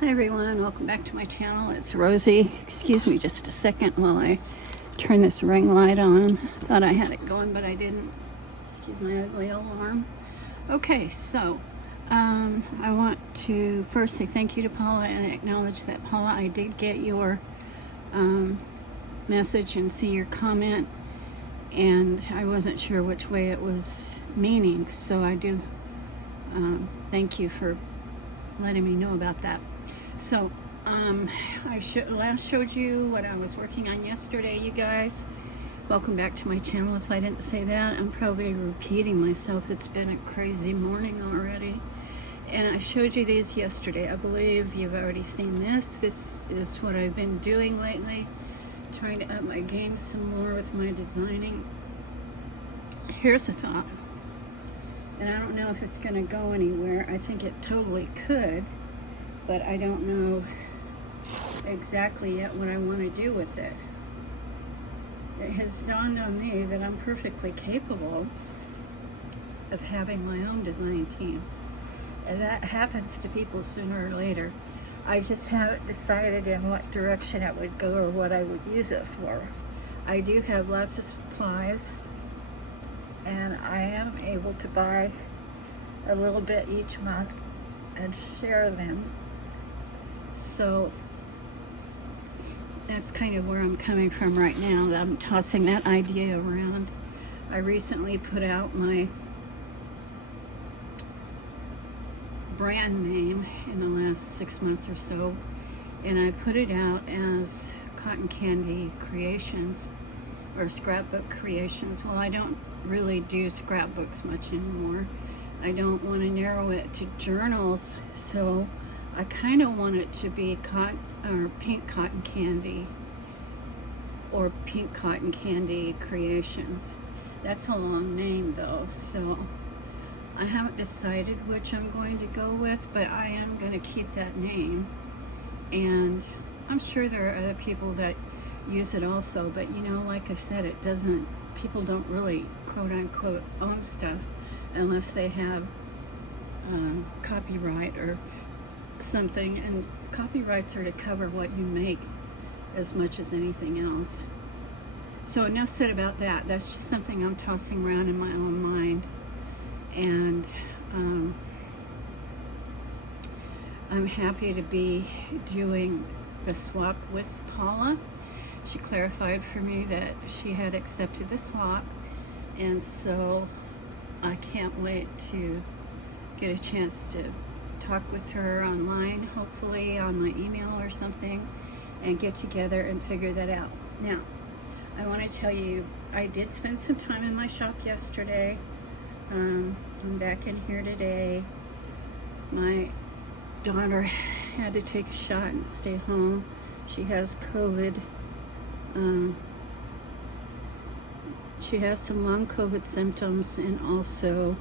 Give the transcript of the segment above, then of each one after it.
Hi everyone, welcome back to my channel. It's Rosie. Excuse me just a second while I turn this ring light on. Thought I had it going, but I didn't. Excuse my ugly alarm. Okay, so I want to first say thank you to Paula and acknowledge that, Paula, I did get your message and see your comment, and I wasn't sure which way it was meaning, so I do thank you for letting me know about that. So I last showed you what I was working on yesterday, you guys. Welcome back to my channel. If I didn't say that, I'm probably repeating myself. It's been a crazy morning already. And I showed you these yesterday. I believe you've already seen this. This is what I've been doing lately, trying to up my game some more with my designing. Here's a thought, and I don't know if it's going to go anywhere. I think it totally could, but I don't know exactly yet what I want to do with it. It has dawned on me that I'm perfectly capable of having my own design team, and that happens to people sooner or later. I just haven't decided in what direction it would go or what I would use it for. I do have lots of supplies, and I am able to buy a little bit each month and share them. So that's kind of where I'm coming from right now. I'm tossing that idea around. I recently put out my brand name in the last 6 months or so, and I put it out as Cotton Candy Creations or Scrapbook Creations. Well, I don't really do scrapbooks much anymore. I don't want to narrow it to journals, so I kind of want it to be Pink Cotton Candy or Pink Cotton Candy Creations. That's a long name though, so I haven't decided which I'm going to go with, but I am going to keep that name. And I'm sure there are other people that use it also, but you know, like I said, people don't really quote unquote own stuff unless they have copyright or something, and copyrights are to cover what you make as much as anything else. So enough said about that. That's just something I'm tossing around in my own mind, and I'm happy to be doing the swap with Paula. She clarified for me that she had accepted the swap, and so I can't wait to get a chance to talk with her online, hopefully on my email or something, and get together and figure that out. Now, I want to tell you, I did spend some time in my shop yesterday. I'm back in here today. My daughter had to take a shot and stay home. She has COVID. She has some long COVID symptoms, and also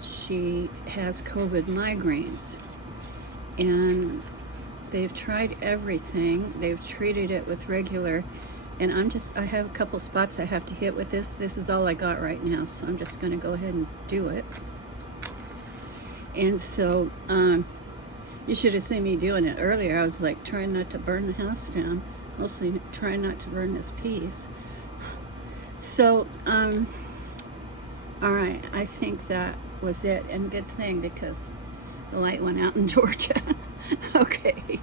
she has COVID migraines, and they've tried everything. They've treated it with regular, and I have a couple spots I have to hit with this. This is all I got right now, so I'm just going to go ahead and do it. And so you should have seen me doing it earlier. I was like trying not to burn the house down, mostly trying not to burn this piece. So all right, I think that was it, and good thing because the light went out in Georgia. Okay,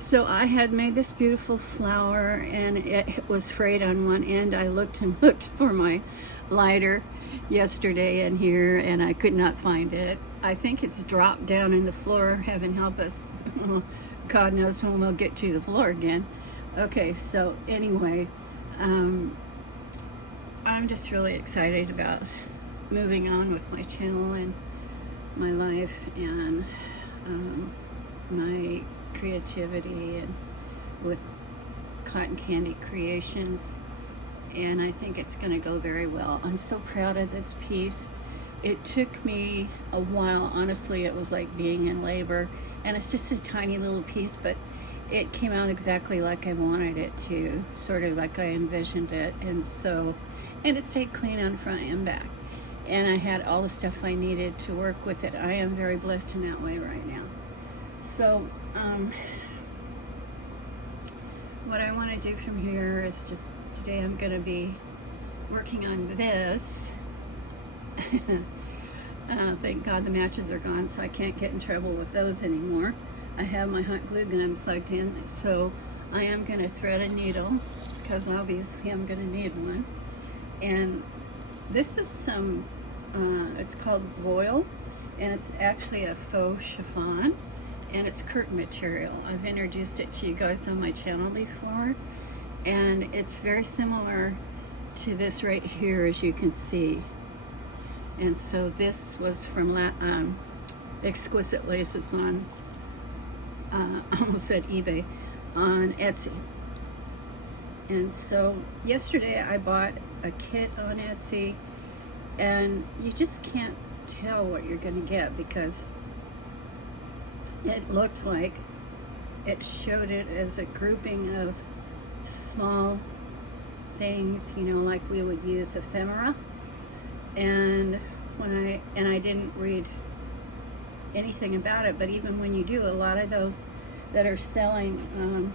so I had made this beautiful flower, and it was frayed on one end. I looked and looked for my lighter yesterday in here, and I could not find it. I think it's dropped down in the floor. Heaven help us. God knows when we'll get to the floor again. Okay, so anyway, I'm just really excited about moving on with my channel and my life and my creativity, and with Cotton Candy Creations, and I think it's going to go very well. I'm so proud of this piece. It took me a while, honestly. It was like being in labor, and it's just a tiny little piece, but it came out exactly like I wanted it to, sort of like I envisioned it, and it stayed clean on front and back. and I had all the stuff I needed to work with it. I am very blessed in that way right now. So what I want to do from here is just, today I'm going to be working on this. Thank God the matches are gone, so I can't get in trouble with those anymore. I have my hot glue gun plugged in, so I am going to thread a needle, because obviously I'm going to need one. And this is some, it's called voile, and it's actually a faux chiffon, and it's curtain material. I've introduced it to you guys on my channel before, and it's very similar to this right here, as you can see. And so this was from Exquisite Laces on, I almost said eBay, on Etsy. And so yesterday I bought a kit on Etsy, and you just can't tell what you're going to get, because it looked like it showed it as a grouping of small things, you know, like we would use ephemera. And I didn't read anything about it, but even when you do, a lot of those that are selling,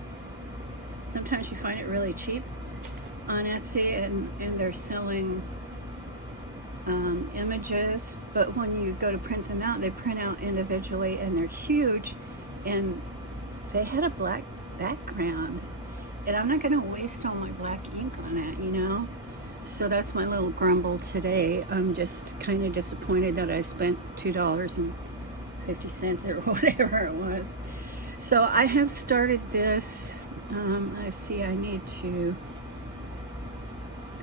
sometimes you find it really cheap on Etsy, and they're selling images, but when you go to print them out, they print out individually, and they're huge, and they had a black background, and I'm not going to waste all my black ink on that, you know. So that's my little grumble today. I'm just kind of disappointed that I spent $2.50 or whatever it was. So I have started this. I see I need to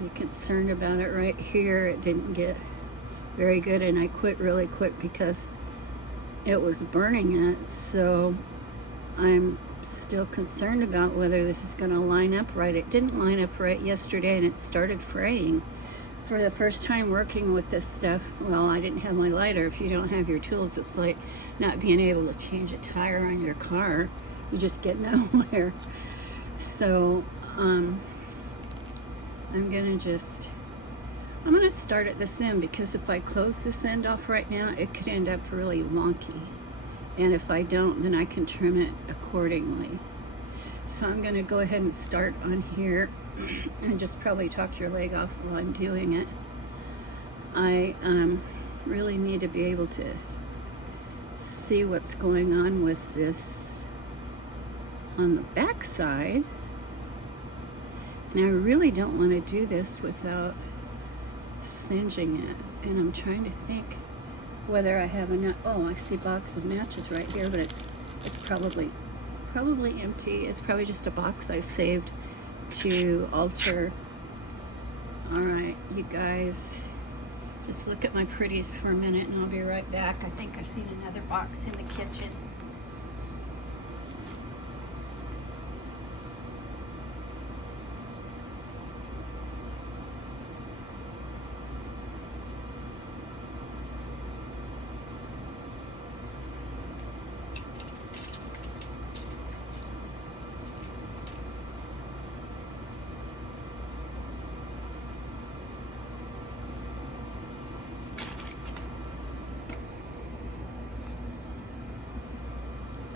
be concerned about it right here. It didn't get very good, and I quit really quick because it was burning it. So I'm still concerned about whether this is going to line up right. It didn't line up right yesterday, and it started fraying. For the first time working with this stuff, well, I didn't have my lighter. If you don't have your tools, it's like not being able to change a tire on your car. You just get nowhere. So I'm gonna start at this end, because if I close this end off right now, it could end up really wonky. And if I don't, then I can trim it accordingly. So I'm going to go ahead and start on here and just probably talk your leg off while I'm doing it. I really need to be able to see what's going on with this on the back side. And I really don't want to do this without singeing it. And I'm trying to think whether I have enough. Oh, I see a box of matches right here, but it's probably empty. It's probably just a box I saved to alter. All right, you guys, just look at my pretties for a minute, and I'll be right back. I think I seen another box in the kitchen.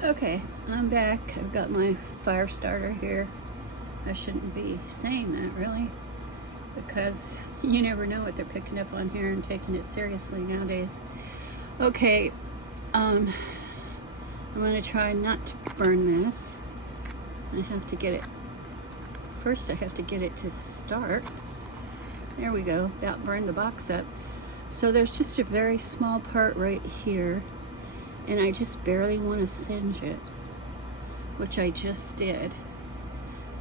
Okay, I'm back. I've got my fire starter here. I shouldn't be saying that, really, because you never know what they're picking up on here and taking it seriously nowadays. Okay, I'm going to try not to burn this. I have to get it, first I have to get it to start. There we go, about burned the box up. So there's just a very small part right here, and I just barely want to singe it, which I just did.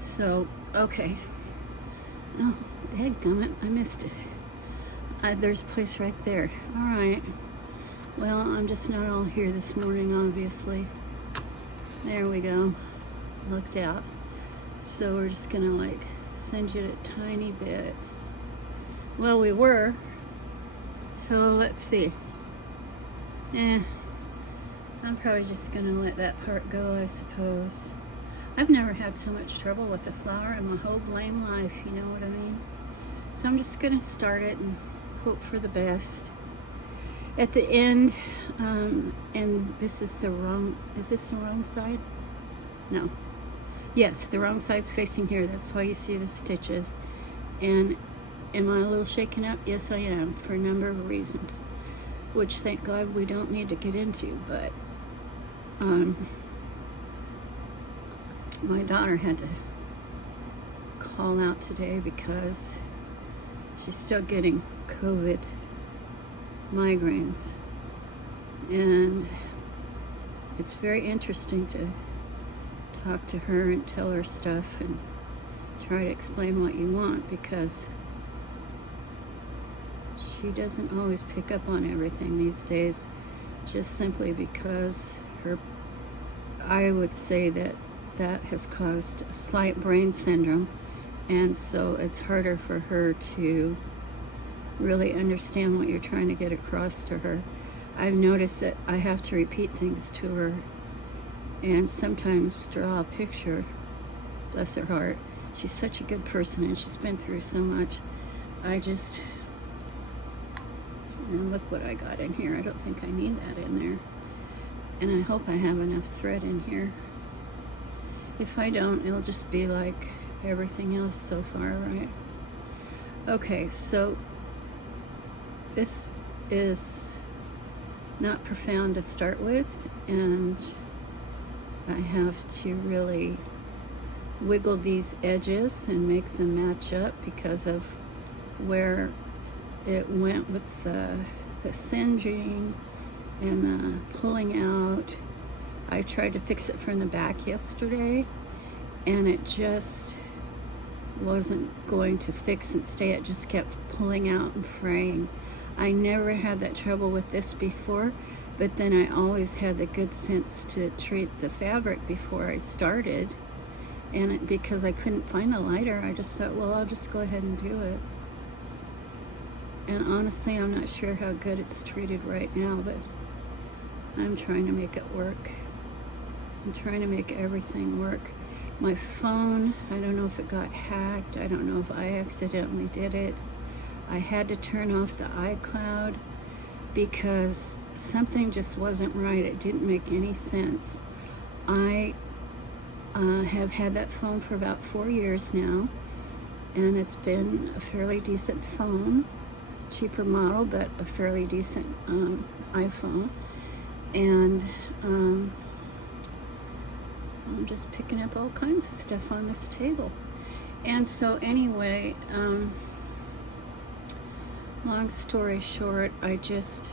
So, okay. Oh, dadgummit, I missed it. There's a place right there. All right. Well, I'm just not all here this morning, obviously. There we go. Looked out. So we're just gonna like singe it a tiny bit. Well, we were. So let's see. I'm probably just gonna let that part go, I suppose. I've never had so much trouble with the flower in my whole blame life, you know what I mean? So I'm just gonna start it and hope for the best. At the end, and this is the wrong, is this the wrong side? No. Yes, the wrong side's facing here. That's why you see the stitches. And am I a little shaken up? Yes, I am, for a number of reasons, which thank God we don't need to get into. But my daughter had to call out today because she's still getting COVID migraines, and it's very interesting to talk to her and tell her stuff and try to explain what you want, because she doesn't always pick up on everything these days, just simply because I would say that has caused a slight brain syndrome, and so it's harder for her to really understand what you're trying to get across to her. I've noticed that I have to repeat things to her and sometimes draw a picture. Bless her heart. She's such a good person and she's been through so much. And look what I got in here. I don't think I need that in there. And I hope I have enough thread in here. If I don't, it'll just be like everything else so far, right? Okay, so this is not profound to start with, and I have to really wiggle these edges and make them match up because of where it went with the singeing and the pulling out. I tried to fix it from the back yesterday, and it just wasn't going to fix and stay. It just kept pulling out and fraying. I never had that trouble with this before, but then I always had the good sense to treat the fabric before I started, and because I couldn't find a lighter, I just thought, well, I'll just go ahead and do it. And honestly, I'm not sure how good it's treated right now, but I'm trying to make it work. I'm trying to make everything work. My phone, I don't know if it got hacked. I don't know if I accidentally did it. I had to turn off the iCloud because something just wasn't right. It didn't make any sense. I have had that phone for about 4 years now, and it's been a fairly decent phone. Cheaper model, but a fairly decent iPhone. And I'm just picking up all kinds of stuff on this table. And so anyway, long story short, I just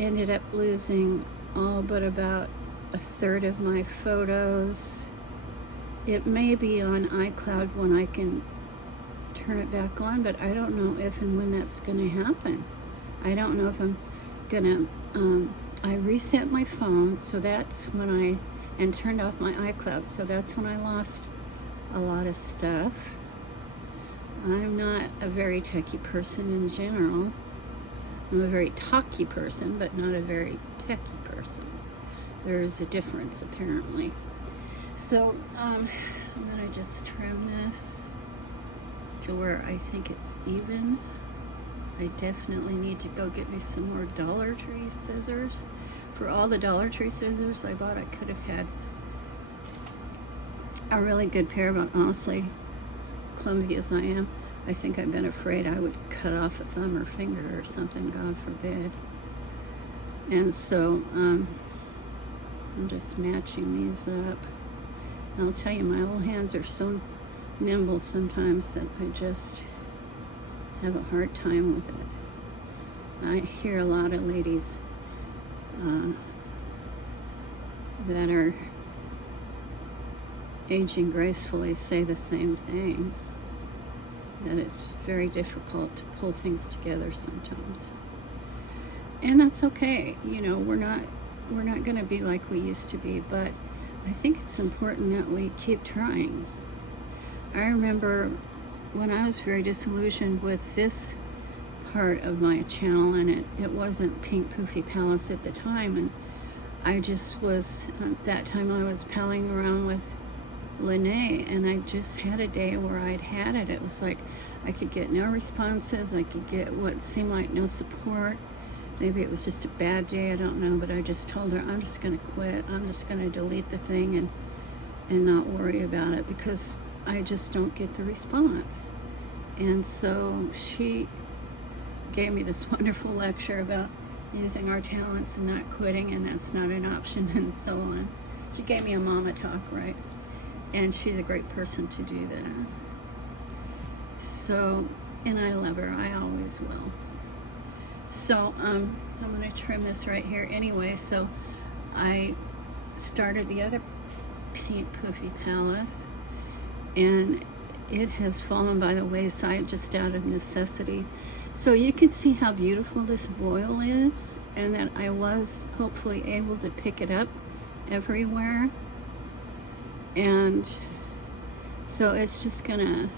ended up losing all but about a third of my photos. It may be on iCloud when I can turn it back on, but I don't know if and when that's going to happen. I don't know if I'm going to, I reset my phone, so that's when and turned off my iCloud, so that's when I lost a lot of stuff. I'm not a very techie person in general. I'm a very talky person, but not a very techie person. There's a difference, apparently. So, I'm going to just trim this to where I think it's even. I definitely need to go get me some more Dollar Tree scissors. For all the Dollar Tree scissors I bought, I could have had a really good pair, but honestly, as clumsy as I am, I think I've been afraid I would cut off a thumb or finger or something, God forbid. And so, I'm just matching these up. And I'll tell you, my little hands are so nimble sometimes that I just have a hard time with it. I hear a lot of ladies that are aging gracefully say the same thing, that it's very difficult to pull things together sometimes. And that's okay. You know, we're not going to be like we used to be, but I think it's important that we keep trying. I remember when I was very disillusioned with this part of my channel, and it wasn't Pink Poofy Palace at the time, and I just was, at that time I was palling around with Lene, and I just had a day where I'd had it. It was like I could get no responses. I could get what seemed like no support. Maybe it was just a bad day, I don't know, but I just told her I'm just going to quit. I'm just going to delete the thing and not worry about it because I just don't get the response. And so she gave me this wonderful lecture about using our talents and not quitting, and that's not an option, and so on. She gave me a mama talk, right? And she's a great person to do that. So, and I love her. I always will. So, I'm going to trim this right here anyway. So, I started the other Paint Poofy Palace, and it has fallen by the wayside just out of necessity. So you can see how beautiful this voile is, and that I was hopefully able to pick it up everywhere. And so it's just I'm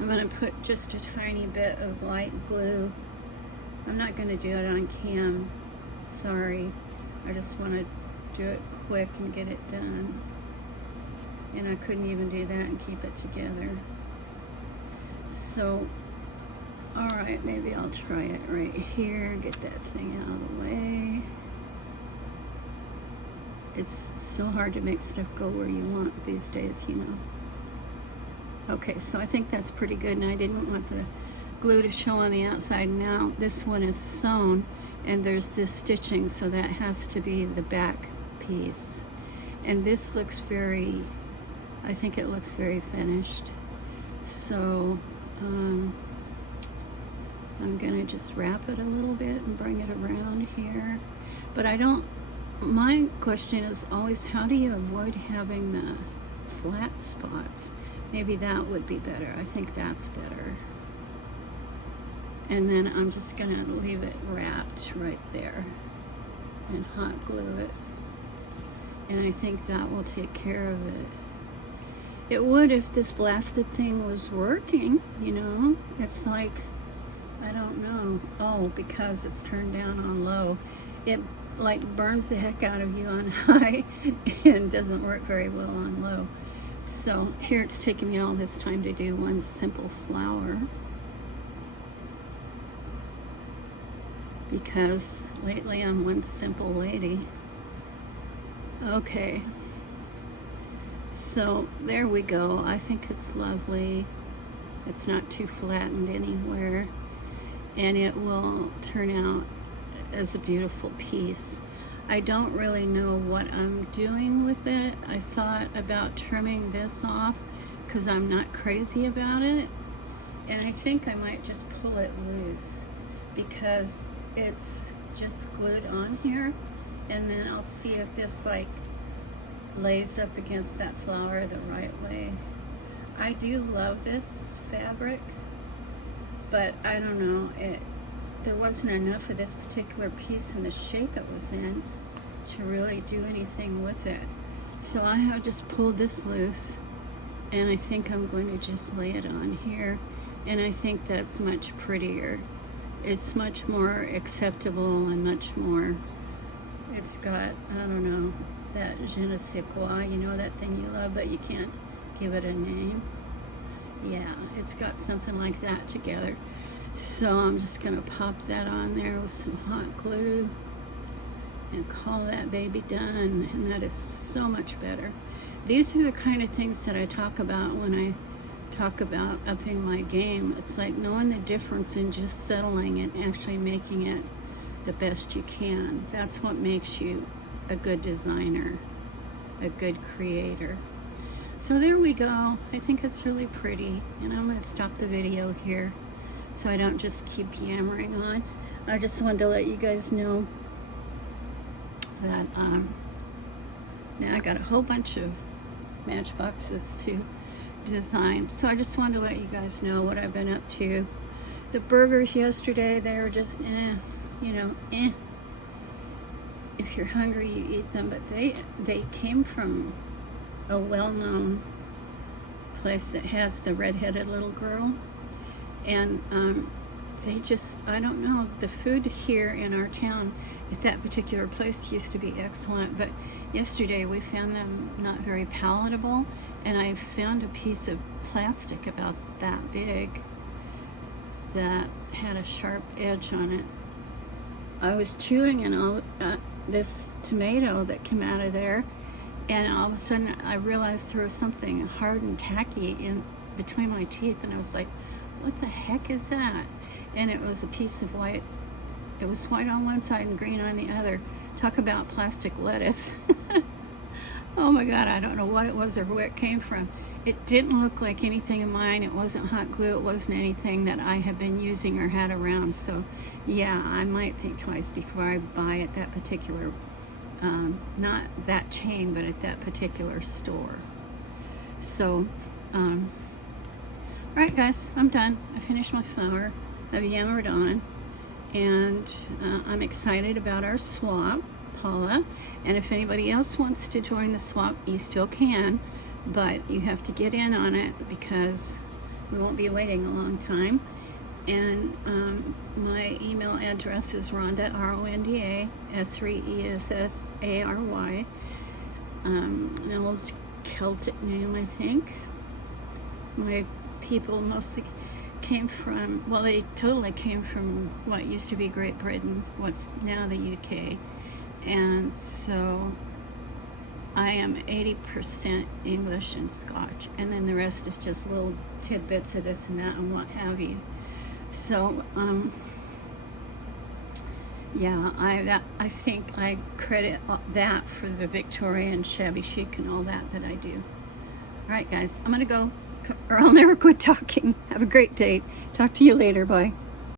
gonna put just a tiny bit of light glue. I'm not gonna do it on cam, sorry. I just want to do it quick and get it done. And I couldn't even do that and keep it together. So, alright, maybe I'll try it right here, get that thing out of the way. It's so hard to make stuff go where you want these days, you know. Okay, so I think that's pretty good, and I didn't want the glue to show on the outside. Now, this one is sewn, and there's this stitching, so that has to be the back piece. And this looks I think it looks very finished. So, I'm gonna just wrap it a little bit and bring it around here. But my question is always, how do you avoid having the flat spots? Maybe that would be better. I think that's better. And then I'm just gonna leave it wrapped right there and hot glue it. And I think that will take care of it. It would if this blasted thing was working, you know. It's like, I don't know. Oh, because it's turned down on low. It like burns the heck out of you on high and doesn't work very well on low. So here it's taken me all this time to do one simple flower, because lately I'm one simple lady. Okay, so there we go. I think it's lovely. It's not too flattened anywhere, and it will turn out as a beautiful piece. I don't really know what I'm doing with it. I thought about trimming this off because I'm not crazy about it, and I think I might just pull it loose because it's just glued on here, and then I'll see if this like lays up against that flower the right way. I do love this fabric, but I don't know, there wasn't enough of this particular piece in the shape it was in to really do anything with it. So I have just pulled this loose, and I think I'm going to just lay it on here, and I think that's much prettier. It's much more acceptable and much more, it's got, I don't know, that je ne sais quoi, you know, that thing you love but you can't give it a name. Yeah, it's got something like that together. So I'm just gonna pop that on there with some hot glue and call that baby done, and that is so much better. These are the kind of things that I talk about when I talk about upping my game. It's like knowing the difference in just settling and actually making it the best you can. That's what makes you a good designer, a good creator. So there we go. I think it's really pretty, and I'm going to stop the video here so I don't just keep yammering on. I just wanted to let you guys know that now I got a whole bunch of matchboxes to design, so I just wanted to let you guys know what I've been up to. The burgers yesterday, they were just you know, if you're hungry you eat them, but they came from a well-known place that has the red-headed little girl, and they just, I don't know, the food here in our town at that particular place used to be excellent, but yesterday we found them not very palatable, and I found a piece of plastic about that big that had a sharp edge on it. I was chewing and all this tomato that came out of there, and all of a sudden I realized there was something hard and tacky in between my teeth, and I was like, what the heck is that? And it was a piece of white. It was white on one side and green on the other. Talk about plastic lettuce. Oh my God, I don't know what it was or where it came from. It didn't look like anything of mine. It wasn't hot glue. It wasn't anything that I have been using or had around. So yeah, I might think twice before I buy at that particular, not that chain, but at that particular store. So, all right guys, I'm done. I finished my flour. I've yammered on, and I'm excited about our swap, Paula. And if anybody else wants to join the swap, you still can, but you have to get in on it because we won't be waiting a long time. And my email address is Rhonda, R-O-N-D-A, S-R-E-E-S-S-A-R-Y, an old Celtic name, I think. My people mostly came from, well, they totally came from what used to be Great Britain, what's now the UK. And so I am 80% English and Scotch, and then the rest is just little tidbits of this and that and what have you. So yeah, I think I credit that for the Victorian shabby chic and all that I do. All right guys, I'm gonna go, or I'll never quit talking. Have a great day. Talk to you later. Bye.